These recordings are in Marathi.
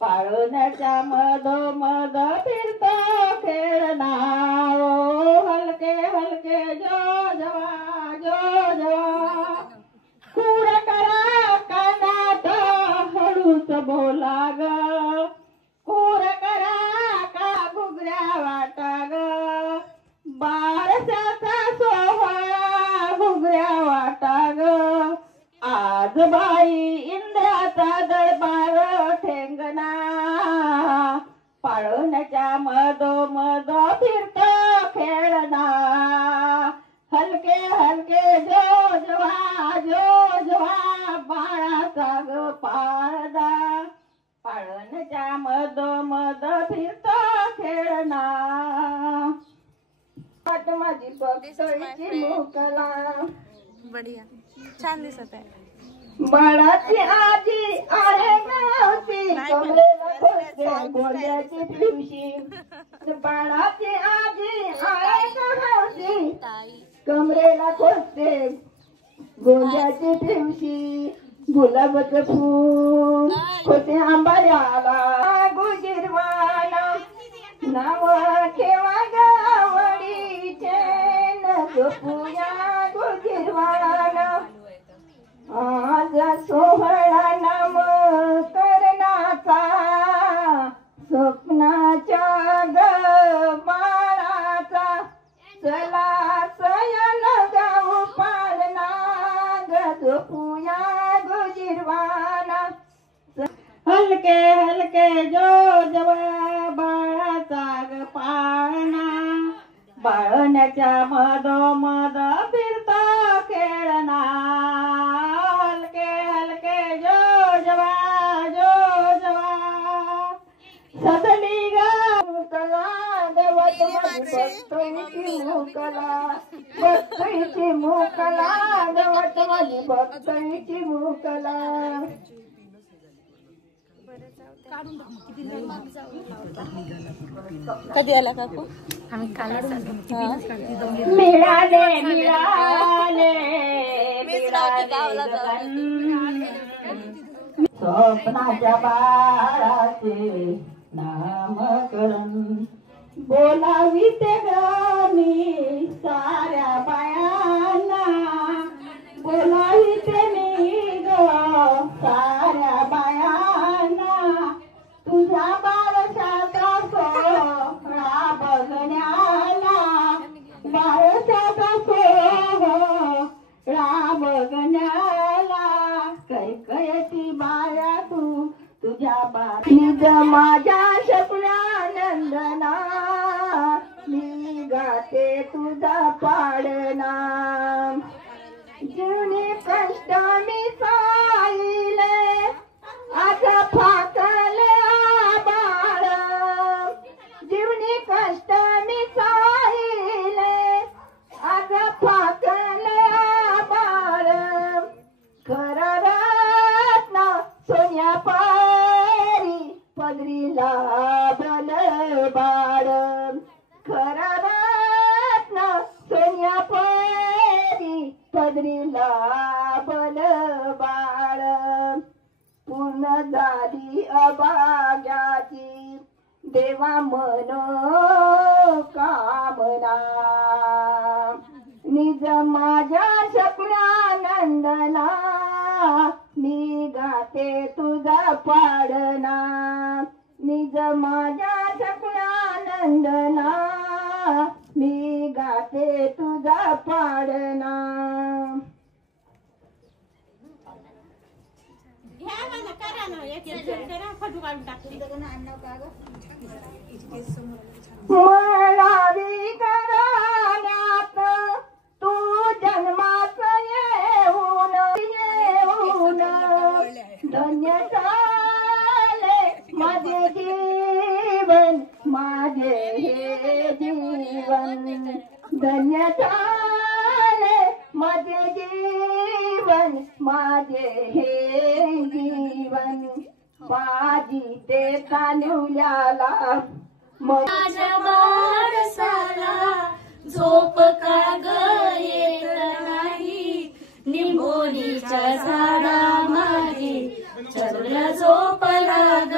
पाळण्याच्या मधोमध फिरतो खेळणा हलके हलके जो जवा जो जवा खूर करा कानात हळूच बोला ग खूर करा का घुगऱ्या वाटा ग बारशाचा सोहळा घुगऱ्या वाटा ग आज बाई इंद्राचा दरबार ठेंगणा पाळण्याच्या मधोमध फिरतो खेळणा हलके हलके जो जवा बाळाचा ग पाळदा पाळण्याच्या मधोमध फिरतो खेळणा माझी बघतोयची मुकला बढिया छान दिसत आहे. बाळाची आजी आहे गावची कमरेला खोचते गोंड्याची पिवशी बाळाची आजी आहे गावची कमरेला खोचते गोंड्याची पिवशी गुलाबाचं फूल खोटे आंबाऱ्याला गुजिरवाला नाव ठेवा गावडीचे नगपुया गुजिरवाला आज सोहळा नाम करण्याचा स्वप्नाच्या ग बाळाचा चला सयन गाऊ पाळणा गजपुया गुजिरवाना हलके हलके जो जवा बाळाचा ग पाळणा बाळण्याच्या मधोमध फिरता खेळणा हलके हलके जो जवा सदली गा मुकला देवत भक्तांची मुकला भक्तांची मुकला देवत माझी भक्तांची मुकला कधी आला काकू? आम्ही काल मिळाले स्वप्नाच्या बाळाचे नामकरण बोलावी ते गामी साऱ्या बायांना बोलावी ते मी ग साऱ्या बायांना तुझ्या बारशाचा सोहळा बघण्याला बारशाचा सोहळा बघण्याला कैकयची बाया तू तुझ्या बारीज माझ्या शकुनानंदना मी गाते तुझा पाडना जुनी कष्ट मी साईले आज फाकले बाळ जीवनी कष्ट मी साईले आज फाकले बाळ खरा रत्न सोन्या पारी पदरीला बल बाळ खरा रत्न सोन्या पारी पदरीला बल बाळ पूर्ण झाली अभाग्याची देवा मनो कामना निज माझ्या शकुनानंदना मी गाते तुझा पाडना निज माझ्या शकुनानंदना मी गाते तुझा पाडना म्हणावी घराण्यात तू जन्मात येऊन धन्य झाले माझे जीवन माझे हे जीवन धन्य झाले माझे जीवन माझे हे जीवन बाजी ते तानुल्याला माझ्या बारसाला झोप का ग येत नाही निंबोनीच्या झाडा मागे चढला झोपला ग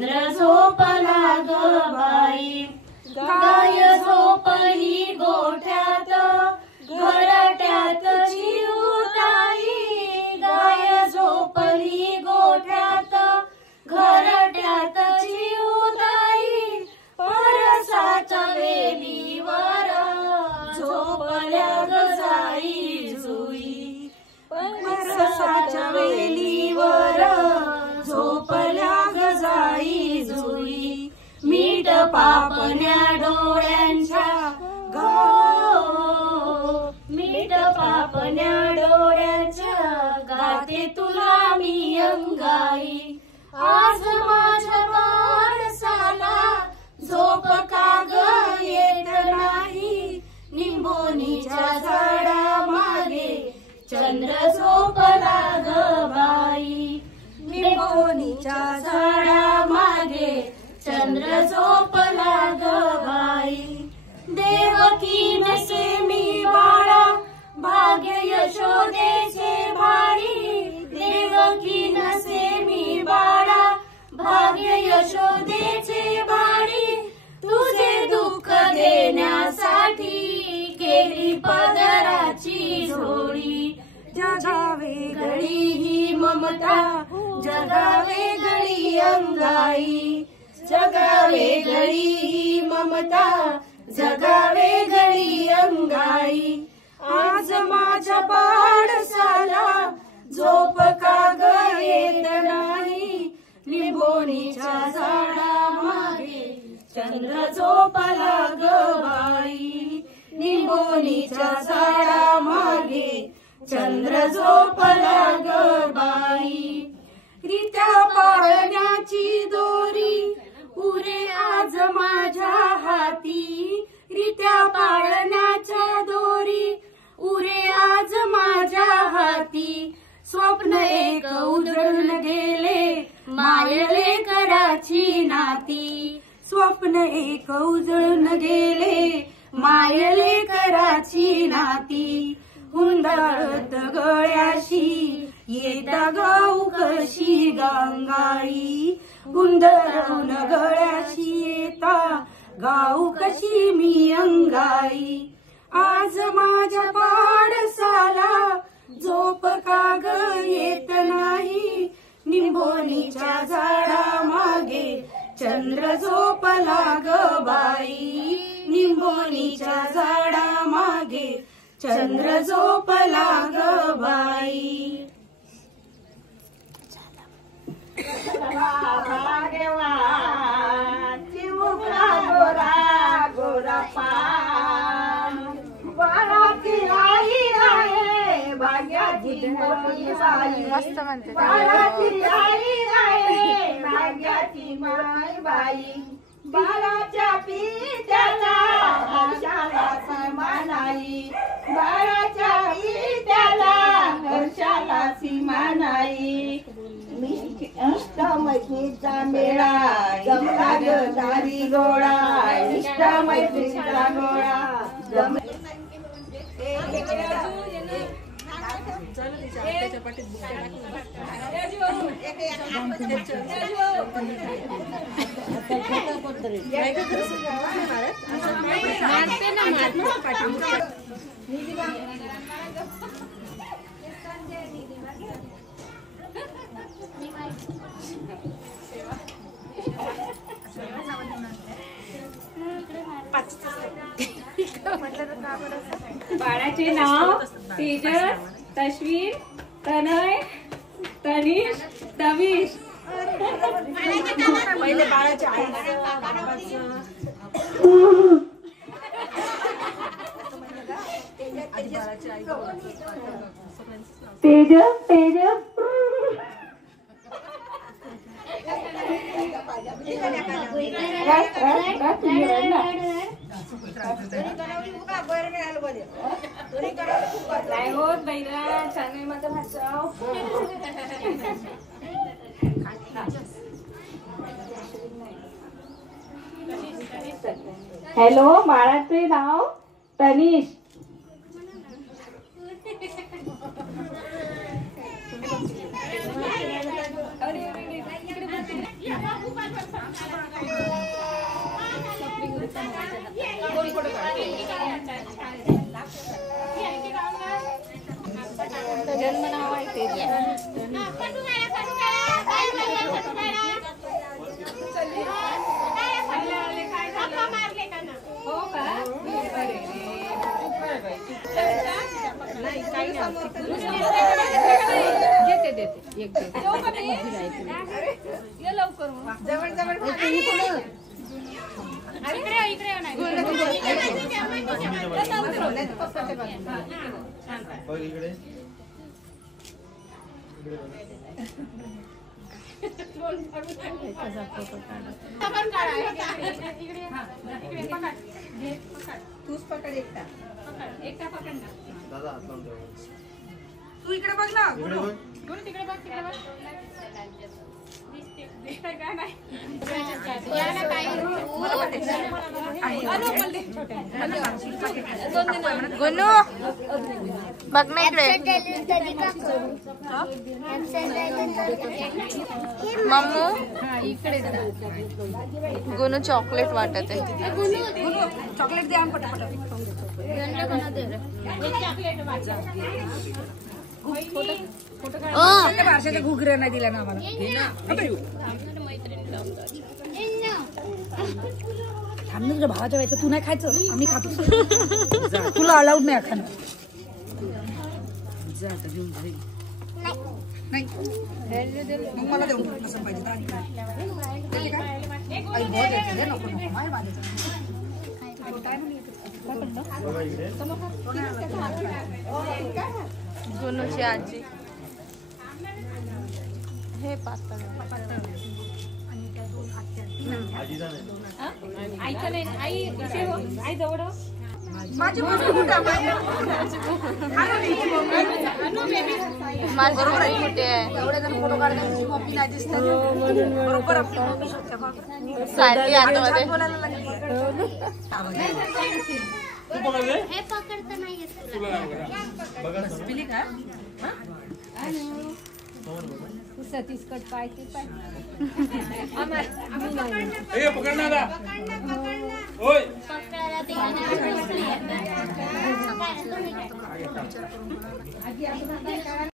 चंद्र झोपला ग बाई, गाय झोपली गोठ्यात, घरट्यात चिऊताई, गाय झोपली गोठ्यात, घरट्यात चिऊताई, परसाच्या वेलीवर झोपल्या ग जाई जुई, परसाच्या वेलीवर झोपल्या ग जाई जुई, मीठ पापण्या डोळ्यांच्या मीठ पापण्या डोळ्यांच्या गाते तुला मी अंगाई, आज माझ्या वारसाला झोप का ग येत नाही, निंबोनीच्या झाडा मागे चंद्र झोपला ग बाई, निंबोनीच्या झाडा मागे चंद्र झोपला ग बाई, देवकी नसे मी बाळा भाग्य यशोदेचे भारी, देवकी नसे मी बाळा भाग्य यशोदेचे भारी, तुझे दुःख देण्यासाठी केली पदराची झोळी, जगावे गळी ही ममता, जगावे गळी अंगाई, जगावे गळी ही ममता, जगावे गळी अंगाई, आज माझ्या बाळसाला झोप का ग येत नाही, लिंबोणीच्या झाडा मागे चंद्र झोपला ग बाई, लिंबोणीच्या झाडा मागे चंद्र झोपला ग बाई, रित्या पाळण्याची दोरी उरे आज माझ्या हाती, रित्या पाळण्याच्या दोरी उरे आज माझ्या हाती, स्वप्न एक उजळून गेले मायले कराची नाती, स्वप्न एक उजळून गेले मायले कराची नाती, हुंदळत गळ्याशी येता गाऊ कशी गंगाई, हुंदळून गळ्याशी येता गाऊ कशी मी अंगाई, आज माझ्या पाडसाला झोप का ग येत नाही, निंबोनीच्या झाडा मागे चंद्र झोपला ग बाई, निंबोनीच्या झाडा मागे चंद्र झोपला ग बाई, गोरा गोरा पान, बाळाची आई आहे भाग्याची मोठी बाई, मस्त म्हणते, बाळाची आई आहे भाग्याची मोठी बाई, बाळाच्या पित्याला हर्षाला सीमा नाही, बाळाच्या पित्याला हर्षाला सीमा नाही, इष्टमैत्रीचा मेळा जमला ग दारी गोळा, इष्टमैत्रीचा गोळा बाळाचे नाव तेजस, तश्वीर, तनय, तनिष, तविष. पहिले बाळाचे आई तेजस तेजस नाही होत बैरा छान आहे माझा भाषा. हॅलो, बाळाचे नाव तनिष. अरे जन्म नाव आहे तेज. हो का? अरे देते एक ये लवकर जवळ जवळ इकडे नाही तूच पकड एकटा एकटा पकड ना. तू इकडे बघ ना तिकडे बघ दिसतंय का नाही? गुनू बघ ना इकडे. मम्मू गुनू चॉकलेट वाटत आहे. चॉकलेट दे आम पटापट. बारशाच्या घुगऱ्या नाही दिल्या ना आम्हाला. थांब तुझ्या भावाच्या व्हायचं तू नाही खायचं आम्ही खातो. तुला अलाउड नाही खाणं. नाही मग मला देऊ कसं पाहिजे गुनूची आजी हे पातळ आईचं नाही आई इथे हो आई जवळ हो. माझी गोष्ट कुठं माझी बरोबर कुठे आहे. एवढे जण फोटो काढण्याची मम्मी नाही दिसतात बरोबर आपली मम्मी सारखी आतमध्ये बोलायला लागली. हे पकडता नाही येत तुला. सतीश कट पाय ते पाय पकडायला ते